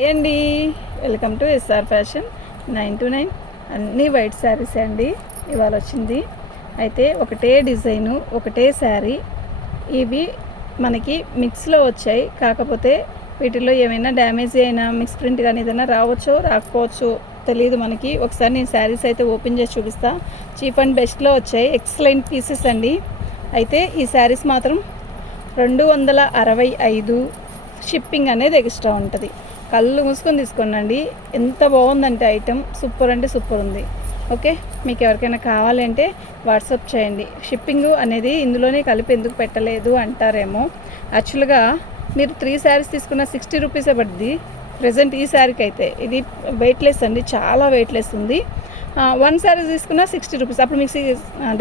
Hi అండి, welcome to SR fashion 929. అన్నీ white saris అండి ఇవాళ వచ్చింది. అయితే ఒకటే డిజైను ఒకటే శారీ, ఇవి మనకి మిక్స్లో వచ్చాయి. కాకపోతే వీటిలో ఏమైనా డ్యామేజ్ అయినా మిక్స్ ప్రింట్ కానీ ఏదైనా రావచ్చో రాకపోవచ్చో తెలియదు మనకి. ఒకసారి నేను శారీస్ అయితే ఓపెన్ చేసి చూపిస్తా. చీప్ అండ్ బెస్ట్లో వచ్చాయి, ఎక్సలెంట్ పీసెస్ అండి. అయితే ఈ శారీస్ మాత్రం 265 షిప్పింగ్ అనేది ఎక్స్ట్రా ఉంటుంది. కళ్ళు మూసుకొని తీసుకోండి. ఎంత బాగుందంటే ఐటమ్ సూపర్ అంటే సూపర్ ఉంది. ఓకే, మీకు ఎవరికైనా కావాలంటే వాట్సాప్ చేయండి. షిప్పింగ్ అనేది ఇందులోనే కలిపి ఎందుకు పెట్టలేదు అంటారేమో. యాక్చువల్గా మీరు 3 శారీస్ తీసుకున్న 60 రూపీసే పడుద్ది ప్రజెంట్ ఈ శారీకి. అయితే ఇది వెయిట్లెస్ అండి, చాలా వెయిట్లెస్ ఉంది. 1 శారీ తీసుకున్న 60 రూపీస్. అప్పుడు మీకు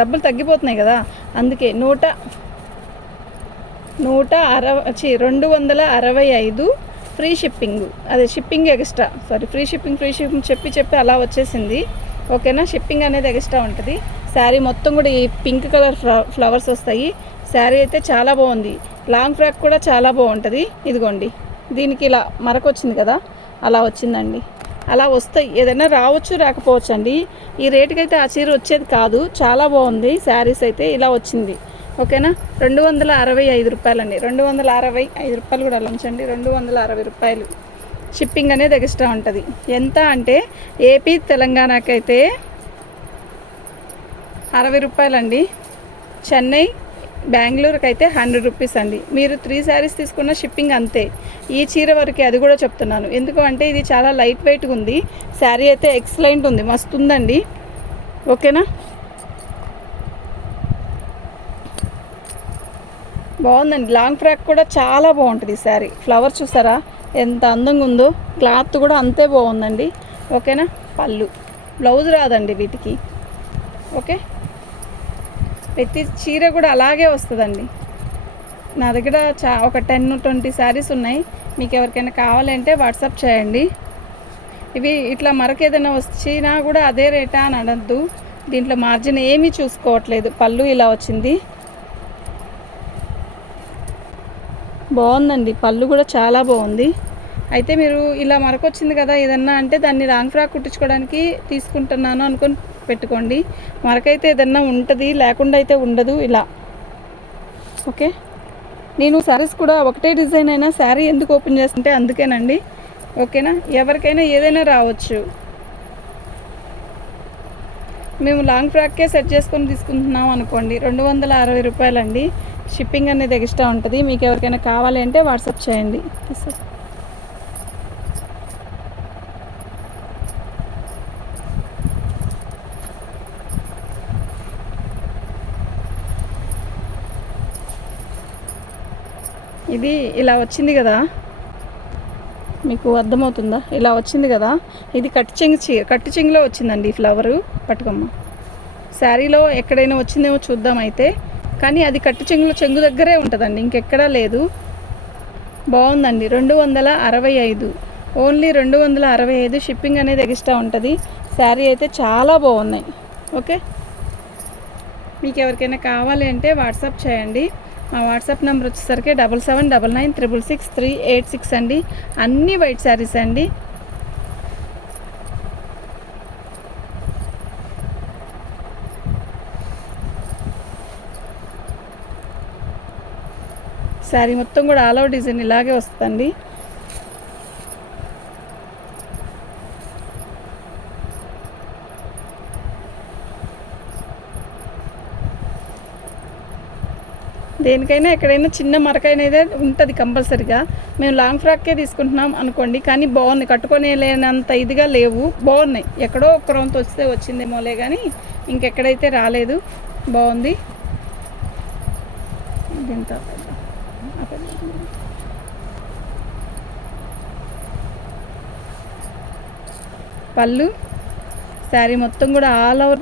డబ్బులు తగ్గిపోతున్నాయి కదా, అందుకే 265 ఫ్రీ షిప్పింగ్. అదే షిప్పింగ్ ఎక్స్ట్రా, ఫ్రీ షిప్పింగ్ చెప్పి అలా వచ్చేసింది. ఓకేనా, షిప్పింగ్ అనేది ఎక్స్ట్రా ఉంటుంది. శారీ మొత్తం కూడా ఈ పింక్ కలర్ ఫ్లవర్స్ వస్తాయి. శారీ అయితే చాలా బాగుంది. లాంగ్ ఫ్రాక్ కూడా చాలా బాగుంటుంది. ఇదిగోండి, దీనికి ఇలా మరకొచ్చింది కదా, అలా వచ్చిందండి. అలా వస్తాయి, ఏదైనా రావచ్చు రాకపోవచ్చు అండి. ఈ రేటుకి అయితే ఆ చీర వచ్చేది కాదు. చాలా బాగుంది శారీస్ అయితే. ఇలా వచ్చింది. ఓకేనా, 265 రూపాయలండి. 265 రూపాయలు కూడా లంచండి. 260 రూపాయలు షిప్పింగ్ అనేది ఎక్స్ట్రా ఉంటుంది. ఎంత అంటే ఏపీ తెలంగాణకైతే 60 రూపాయలండి. చెన్నై బెంగళూరుకి అయితే 100 రూపీస్ అండి. మీరు 3 శారీస్ తీసుకున్న షిప్పింగ్ అంతే. ఈ చీర వరకే, అది కూడా చెప్తున్నాను. ఎందుకు అంటే ఇది చాలా లైట్ వెయిట్గా ఉంది. శారీ అయితే ఎక్సలెంట్ ఉంది, మస్తు ఉందండి. ఓకేనా, బాగుందండి. లాంగ్ ఫ్రాక్ కూడా చాలా బాగుంటుంది. శారీ ఫ్లవర్ చూసారా ఎంత అందంగా ఉందో. క్లాత్ కూడా అంతే బాగుందండి. ఓకేనా, పళ్ళు బ్లౌజ్ రాదండి వీటికి. ఓకే, ప్రతి చీర కూడా అలాగే వస్తుందండి. నా దగ్గర ఒక 10-20 శారీస్ ఉన్నాయి. మీకు ఎవరికైనా కావాలంటే వాట్సాప్ చేయండి. ఇవి ఇట్లా మరకేదైనా వచ్చినా కూడా అదే రేటా అని అనద్దు. దీంట్లో మార్జిన్ ఏమీ చూసుకోవట్లేదు. పళ్ళు ఇలా వచ్చింది, బాగుందండి. పళ్ళు కూడా చాలా బాగుంది. అయితే మీరు ఇలా మరకొచ్చింది కదా ఏదన్నా అంటే దాన్ని లాంగ్ ఫ్రాక్ కుట్టించుకోవడానికి తీసుకుంటున్నాను అనుకొని పెట్టుకోండి. మరకైతే ఏదన్నా ఉంటుంది, లేకుండా అయితే ఉండదు. ఇలా ఓకే, నేను శారీస్ కూడా ఒకటే డిజైన్ అయినా శారీ ఎందుకు ఓపెన్ చేస్తుంటే అందుకేనండి. ఓకేనా, ఎవరికైనా ఏదైనా రావచ్చు. మేము లాంగ్ ఫ్రాక్కే సెట్ చేసుకొని తీసుకుంటున్నాం అనుకోండి, 260 రూపాయలండి. షిప్పింగ్ అనేది ఎక్స్ట్రా ఉంటుంది. మీకు ఎవరికైనా కావాలి అంటే వాట్సాప్ చేయండి. ఇది ఇలా వచ్చింది కదా, మీకు అర్థమవుతుందా? ఇలా వచ్చింది కదా, ఇది కట్టు చెంగులో వచ్చిందండి. ఈ ఫ్లవరు పట్టుకోమ్మ. శారీలో ఎక్కడైనా వచ్చిందేమో చూద్దాం అయితే. కానీ అది కట్టు చెంగు దగ్గరే ఉంటుందండి, ఇంకెక్కడా లేదు. బాగుందండి. 265, ఓన్లీ 265. షిప్పింగ్ అనేది ఎక్స్ట్రా ఉంటుంది. శారీ అయితే చాలా బాగున్నాయి. ఓకే, మీకు ఎవరికైనా కావాలి అంటే వాట్సాప్ చేయండి. మా వాట్సాప్ నెంబర్ వచ్చేసరికి 7799666386 అండి. అన్నీ వైట్ శారీస్ అండి. శారీ మొత్తం కూడా ఆల్ ఓవర్ డిజైన్ ఇలాగే వస్తుందండి. దేనికైనా ఎక్కడైనా చిన్న మరకైనదే ఉంటుంది కంపల్సరీగా. మేము లాంగ్ ఫ్రాక్కే తీసుకుంటున్నాం అనుకోండి, కానీ బాగున్నాయి. కట్టుకొని లేనంత ఇదిగా లేవు, బాగున్నాయి. ఎక్కడో ఒక రౌండ్ వస్తే వచ్చిందేమోలే కానీ ఇంకెక్కడైతే రాలేదు. బాగుంది. దీంతో పళ్ళు శారీ మొత్తం కూడా ఆల్ ఓవర్